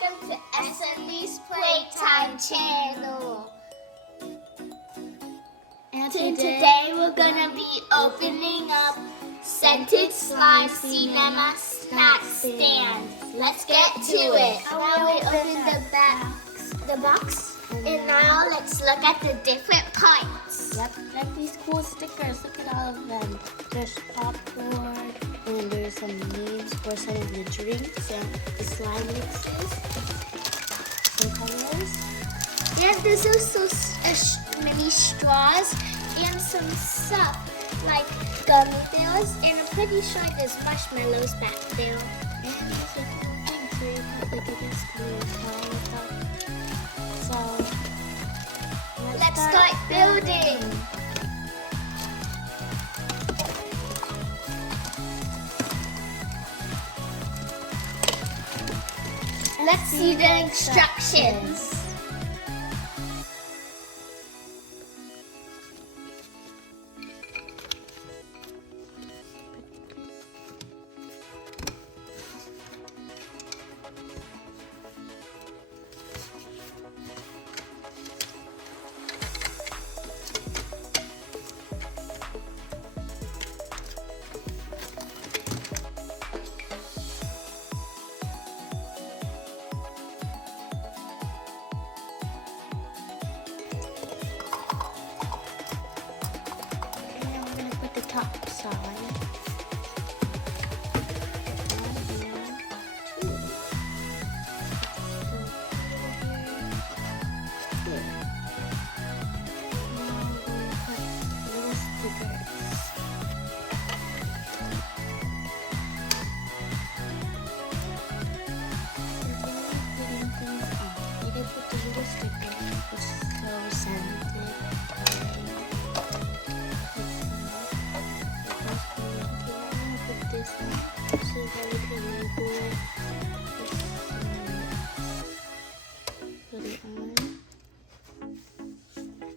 welcome to SNLiz Playtime channel. And today we're gonna be opening up scented slime cinema snack stand. Let's get to it. Now we open the box, and now let's look at the different parts. Yep, like these cool stickers. Look at all of them. There's popcorn, and there's some names for some of the drinks and the slime mixes. Some colors. Yeah, there's also many straws and some stuff like gummy bears, and I'm pretty sure there's marshmallows back there. And there's like little things where you put like against the little slime and stuff. So let's start building. Let's see the instructions. Tops on.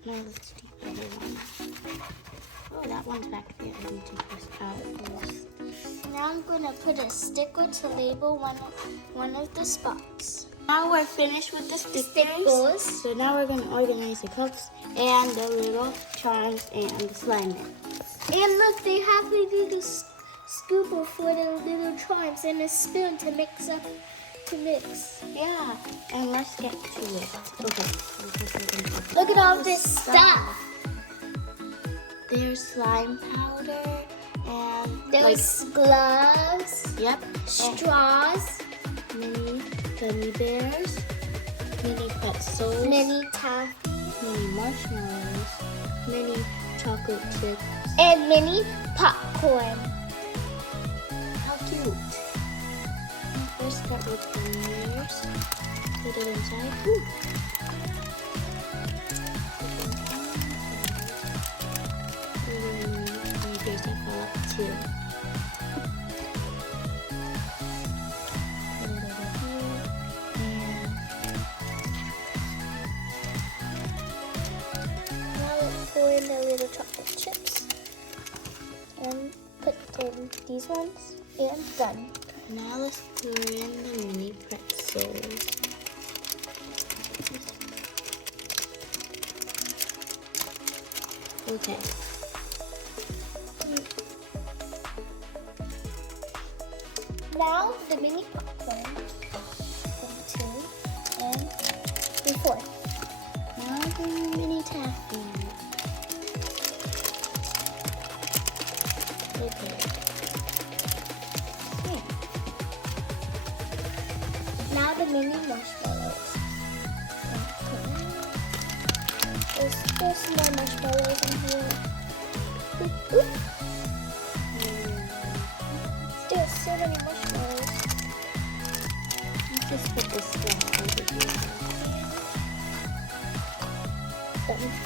Now let's do the other one. Oh, that one's back there. I need to press out first. Now I'm gonna put a sticker to label one of the spots. Now we're finished with the stickers. So now we're gonna organize the cups and the little charms and the slime mats. And look, they have a little scooper for the little charms and a spoon to mix. Yeah, and let's get to it. Okay. Look at all this stuff. There's slime powder and there's gloves. Yep. Straws. Mini gummy bears. Mini pretzels. Mini taffy. Mini marshmallows. Mini chocolate chips. And mini popcorn. How cute. First start with the layers. Put it inside. Ooh. There's that fall up too. Put it over here. And now let's pour in the little chocolate chips. And put in these ones. And done. Now let's pour in the mini pretzels. Okay. Now the mini popcorn. 2 and 4. Now the mini taffy. Okay. Now the mini marshmallows. There's some more marshmallows in here. Oop. There's so many marshmallows. Let's just put this down over here.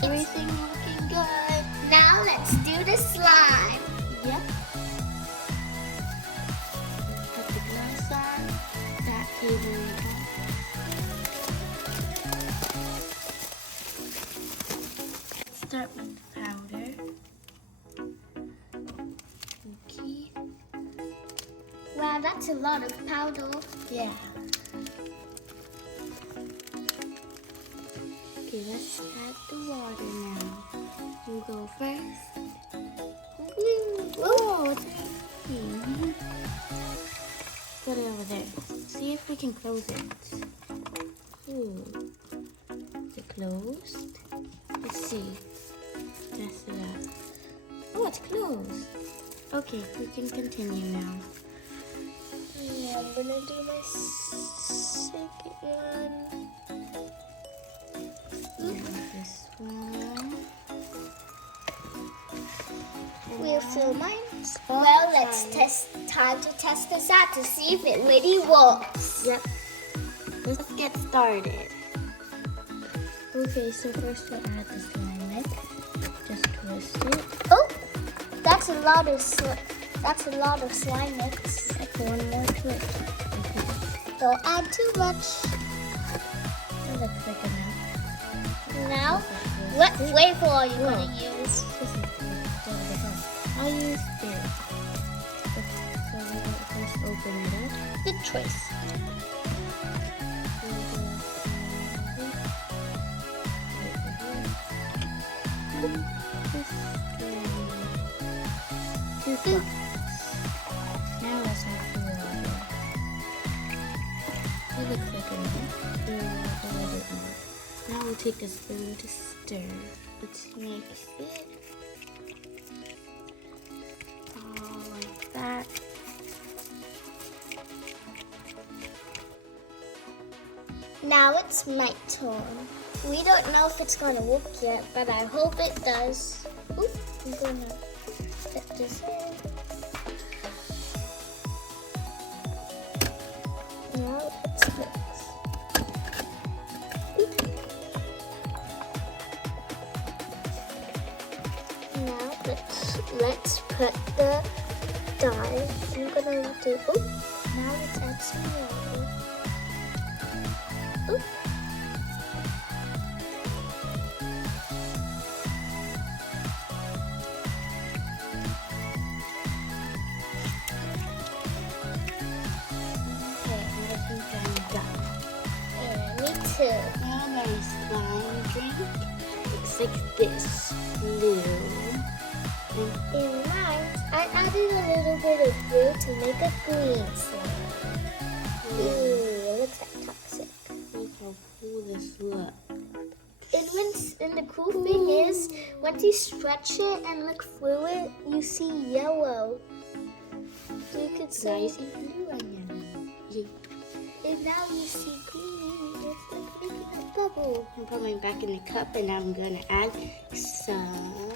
Everything looking good. Now let's do the slime. Yep. Put the glass on. That even start with the powder. Okay. Wow, that's a lot of powder. Yeah. Okay, let's add the water now. You go first. Whoa, what's happening? Put it over there. See if we can close it. Ooh. Is it closed? Let's see. Test it out. Oh, it's closed. Okay, we can continue now. Yeah, I'm gonna do my second one. This one. We'll fill mine. Well, let's test. Time to test this out to see if it really works. Yep. Let's get started. Okay, so first we'll add the slime mix. Just twist it. Oh, that's a lot of slime mix. One more twist. Don't add too much. That looks like enough. Now, what flavor are you gonna use? This is good. I'll use this. So we'll first open it up. Good choice. Two cups. Now let's add the water. It looks like enough. A little bit more. Now we'll take a spoon to stir. Let's mix it. All like that. Now it's my turn. We don't know if it's gonna work yet, but I hope it does. Oop, I'm gonna put this in. Now it's mixed. Oop. Now let's put the dye. I'm gonna do. Oop. Now let's add some water. Oop. Strawberry slime drink. Looks like this. Blue. In mine, I added a little bit of blue to make a green slime. Ooh, it looks like toxic. Look how cool this looks. And the cool thing is, once you stretch it and look through it, you see yellow. So you could Now you see, see blue and yellow. and now you see green. It's like making a bubble. I'm putting it back in the cup and I'm gonna add some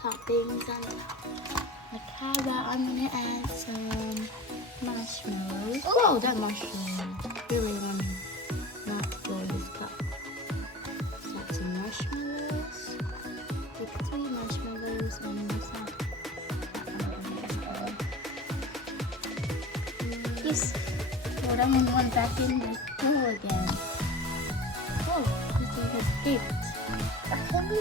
toppings on top. Like how about I'm gonna add some marshmallows. Oh, that marshmallow really want not to go in this cup. So add some marshmallows. Like 3 marshmallows on this side. Yes. Well, that one went back in the hole again. Oh, this thing escaped. We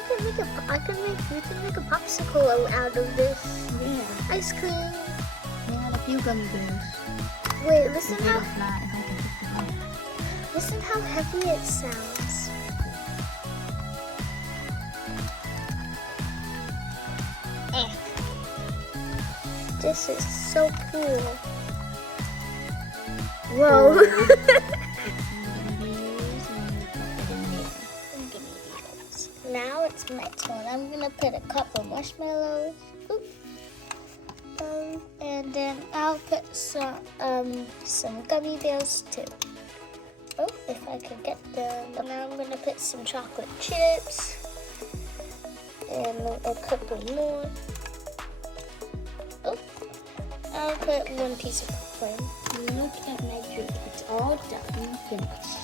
can make a popsicle out of this. Yeah. Ice cream. We had a few gummy bears. Wait, listen If I how don't fly, if I can pick them up. listen how heavy it sounds. This is so cool. Whoa. Now it's my turn. I'm gonna put a cup of marshmallows. Oop. And then I'll put some gummy bears too. Oh, if I could get them. Now I'm gonna put some chocolate chips and a couple more. Oh, I'll put 1 piece of popcorn. Look at my drink. It's all done. Finished.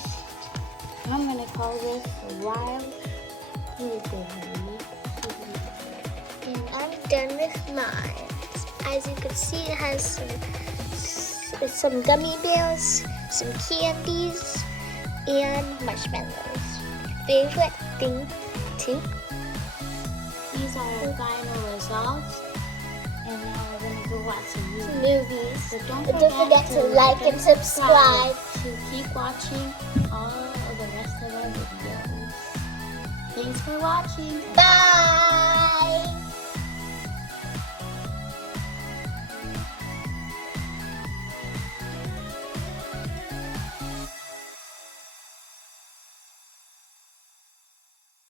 I'm gonna call this a wild blueberry. And I'm done with mine. As you can see, it has some gummy bears, some candies, and marshmallows. Favorite thing too. These are our final results. And now we're gonna go watch some movies. Movies. So don't forget to like and subscribe. To keep watching all of the rest of our videos. Thanks for watching. Bye!